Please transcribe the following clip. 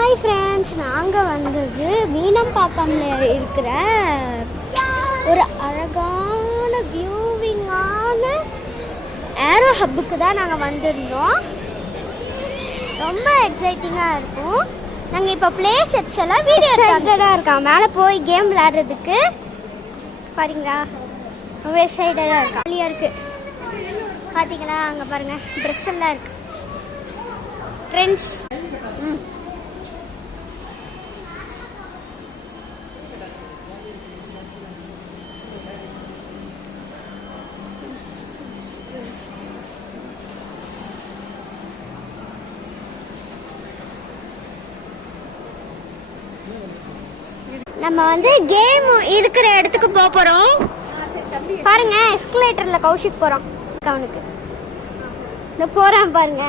Hi friends, நாங்கள் வந்தது மீனம்பாக்கம்ல இருக்கிற ஒரு அழகான வியூவிங்கான ஏரோ ஹப்புக்கு தான் நாங்கள் வந்திருந்தோம். ரொம்ப எக்ஸைட்டிங்காக இருக்கும். நாங்கள் இப்போ ப்ளே செட்ஸ் எல்லாம் வீடியோ எக்ஸைட்டடாக இருக்கோம். மேலே போய் கேம் விளையாடுறதுக்கு பாருங்களா, ரொம்ப எக்ஸைட்டடாக இருக்கா. ஜாலியாக இருக்குது. பார்த்தீங்களா, அங்கே பாருங்கள் ட்ரெஸ் எல்லாம் இருக்குது. ஃப்ரெண்ட்ஸ் நம்ம வந்து கேம் இருக்கிற இடத்துக்கு போகிறோம். பாருங்க, எஸ்கலேட்டரில் கௌஷிக் போகிறோம். அவனுக்கு இந்த போகிறான் பாருங்க.